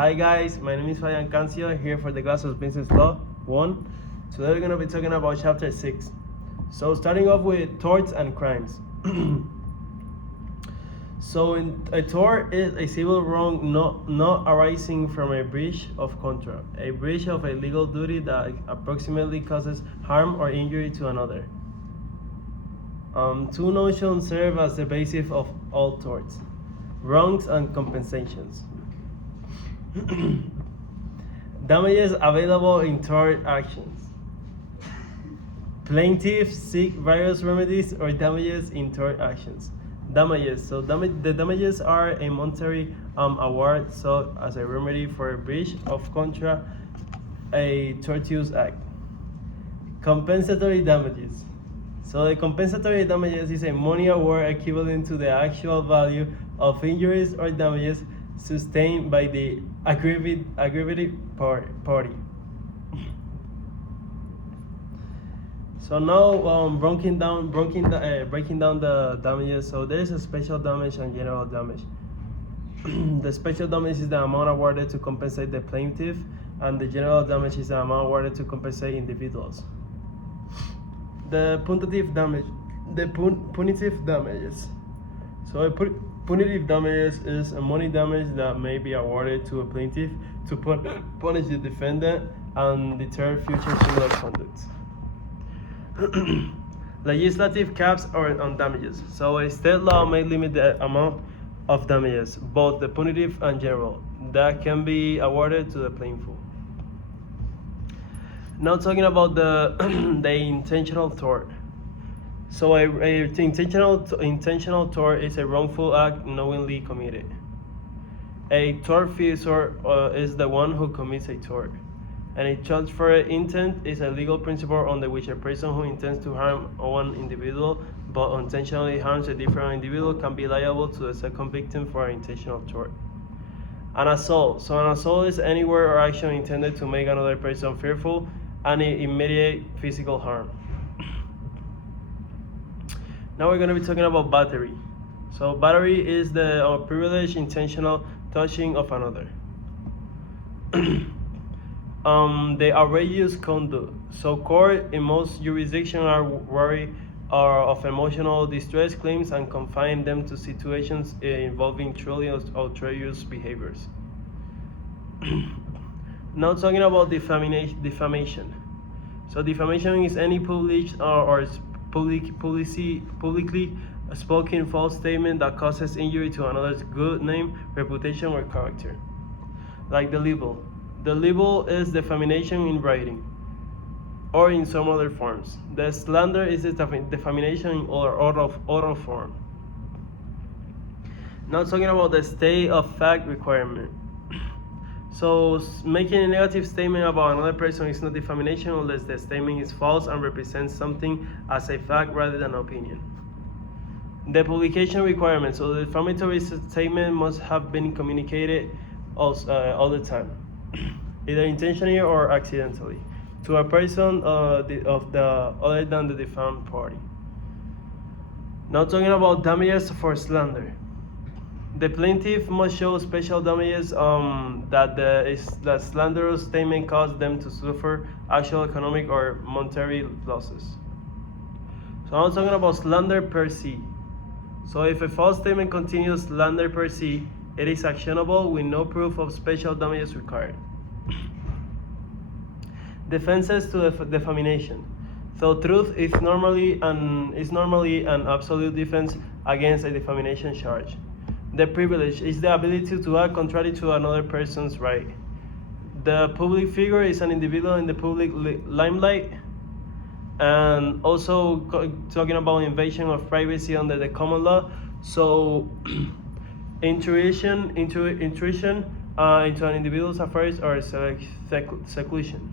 Hi guys, my name is Fabian Cancio, here for the class of Business Law 1. Today we're going to be talking about Chapter 6. So starting off with torts and crimes. A tort is a civil wrong not arising from a breach of contract, a breach of a legal duty that approximately causes harm or injury to another. Two notions serve as the basis of all torts: wrongs and compensations. Damages available in tort actions. Plaintiffs seek various remedies or damages in tort actions. Damages. The damages are a monetary award sought as a remedy for a breach of contract, a tortious act. Compensatory damages. So the compensatory damages is a money award equivalent to the actual value of injuries or damages sustained by the aggrieved party. So now breaking down the damages. So there is a special damage and general damage. The special damage is the amount awarded to compensate the plaintiff, and the general damage is the amount awarded to compensate individuals. The punitive damages. So punitive damages is a money damage that may be awarded to a plaintiff to punish the defendant and deter future similar conduct. Legislative caps on damages. So a state law may limit the amount of damages, both the punitive and general, that can be awarded to the plaintiff. Now talking about the intentional tort. So intentional tort is a wrongful act knowingly committed. A tortfeasor is the one who commits a tort. And a transfer intent is a legal principle under which a person who intends to harm one individual but intentionally harms a different individual can be liable to the second victim for an intentional tort. An assault. So an assault is any word or action intended to make another person fearful and immediate physical harm. Now we're going to be talking about battery. So battery is the privileged intentional touching of another. The outrageous conduct. So court in most jurisdictions are wary of emotional distress claims and confine them to situations involving truly outrageous behaviors. Now talking about defamation. So defamation is any published or publicly spoken false statement that causes injury to another's good name, reputation, or character. Like the libel. The libel is defamation in writing or in some other forms. The slander is defamation in oral form. Now talking about the state of fact requirement. So making a negative statement about another person is not defamation unless the statement is false and represents something as a fact rather than opinion. The publication requirement. So the defamatory statement must have been communicated all the time, either intentionally or accidentally, to a person other than the defamed party. Now talking about damages for slander. The plaintiff must show special damages that the slanderous statement caused them to suffer actual economic or monetary losses. So I'm talking about slander per se. So if a false statement continues slander per se, it is actionable with no proof of special damages required. Defenses to defamation. So truth is normally an absolute defense against a defamation charge. The privilege is the ability to act contrary to another person's right. The public figure is an individual in the public limelight. And also talking about invasion of privacy under the common law. So intrusion into an individual's affairs or seclusion.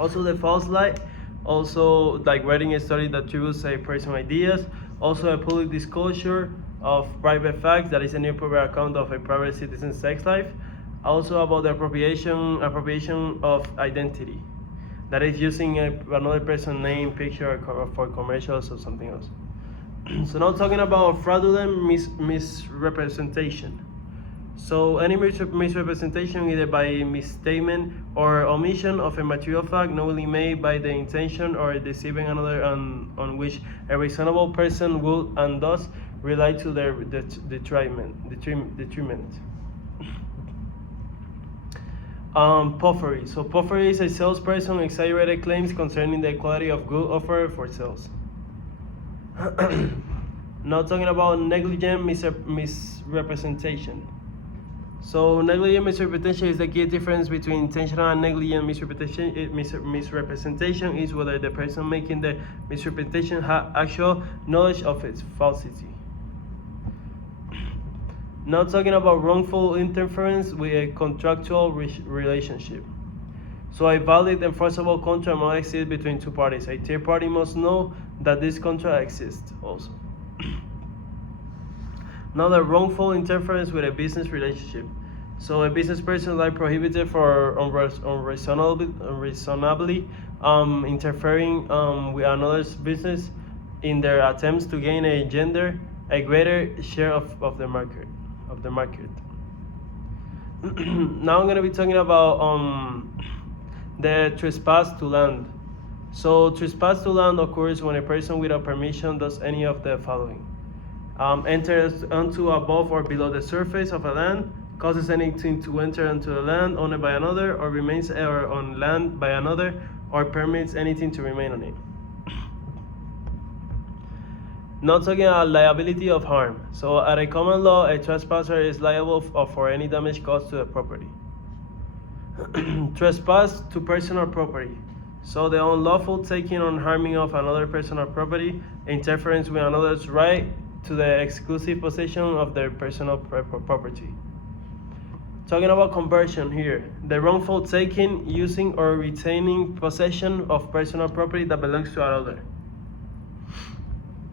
Also the false light, also like writing a story that attributes a person's ideas. Also a public disclosure of private facts, that is a newspaper account of a private citizen's sex life. Also about the appropriation of identity, that is using another person's name, picture for commercials or something else. So now talking about fraudulent misrepresentation. So any misrepresentation, either by misstatement or omission of a material fact knowingly made by the intention or deceiving another, on which a reasonable person would and does rely to their detriment. Puffery. So puffery is a salesperson exaggerated claims concerning the quality of good offered for sales. Now talking about negligent misrepresentation. So negligent misrepresentation is the key difference between intentional and negligent misrepresentation. Misrepresentation is whether the person making the misrepresentation has actual knowledge of its falsity. Now talking about wrongful interference with a contractual relationship. So a valid enforceable contract must exist between two parties. A third party must know that this contract exists also. Now the wrongful interference with a business relationship. So a business person is like prohibited for unreasonably interfering with another's business in their attempts to gain a greater share of the market. Now I'm gonna be talking about the trespass to land. So trespass to land occurs when a person without permission does any of the following: enters onto, above, or below the surface of a land, causes anything to enter onto the land owned by another, or remains on land by another, or permits anything to remain on it. Not talking about liability of harm. So at a common law, a trespasser is liable for any damage caused to the property. Trespass to personal property. So the unlawful taking or harming of another person or property, interference with another's right to the exclusive possession of their personal property. Talking about conversion here, the wrongful taking, using, or retaining possession of personal property that belongs to another.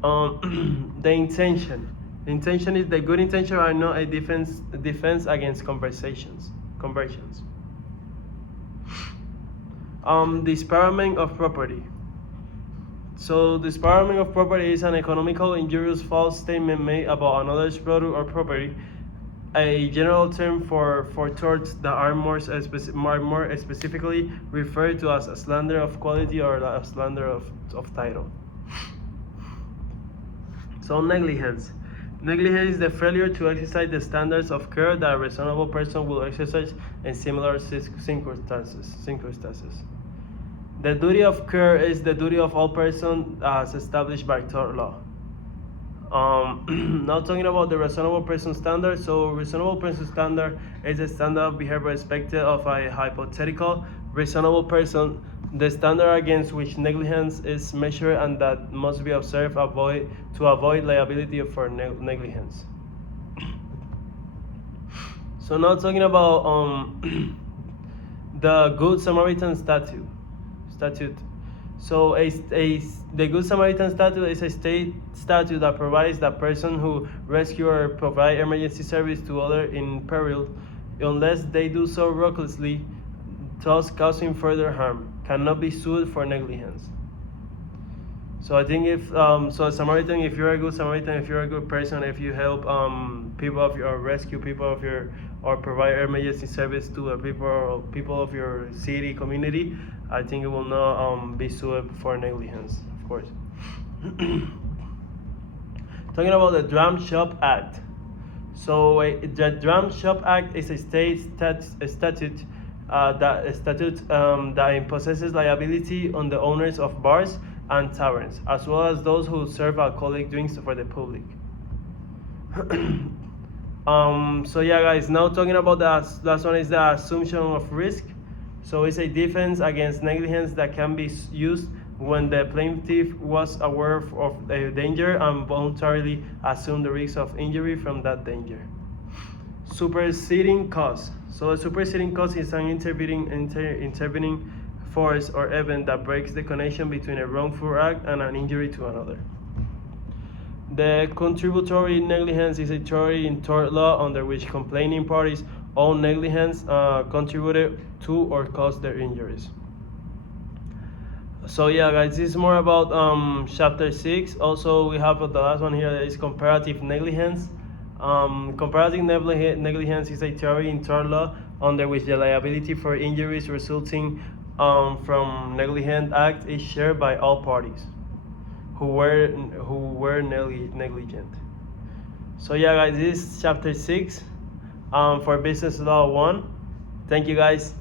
The intention. The intention is the good intention are not a defense against conversions. Disparagement of property. So disparagement of property is an economical, injurious, false statement made about another's product or property, a general term for torts that are more specifically referred to as a slander of quality or a slander of title. So negligence. Negligence is the failure to exercise the standards of care that a reasonable person will exercise in similar circumstances. The duty of care is the duty of all persons as established by tort law. Now talking about the reasonable person standard. So reasonable person standard is a standard of behavior expected of a hypothetical reasonable person, the standard against which negligence is measured and that must be observed to avoid liability for negligence. So now talking about the Good Samaritan statute. So the Good Samaritan statute is a state statute that provides that person who rescue or provide emergency service to others in peril, unless they do so recklessly, thus causing further harm, cannot be sued for negligence. So I think if a Samaritan, if you're a good Samaritan, if you're a good person, if you help people of your, or rescue people of your, or provide emergency service to people of your city, community, I think it will not be sued for negligence, of course. Talking about the Dram Shop Act. So the Dram Shop Act is a state statute that imposes liability on the owners of bars and taverns, as well as those who serve alcoholic drinks for the public. So yeah, guys, now talking about the last one is the assumption of risk. So it's a defense against negligence that can be used when the plaintiff was aware of the danger and voluntarily assumed the risk of injury from that danger. Superseding cause. So a superseding cause is an intervening force or event that breaks the connection between a wrongful act and an injury to another. The contributory negligence is a theory in tort law under which complaining parties own negligence contributed to or caused their injuries. So yeah, guys, this is more about chapter 6. Also, we have the last one here that is comparative negligence. Comparative negligence is a theory in tort law under which the liability for injuries resulting from negligent act is shared by all parties who were negligent. So yeah, guys, this is chapter 6 for business law 1. Thank you, guys.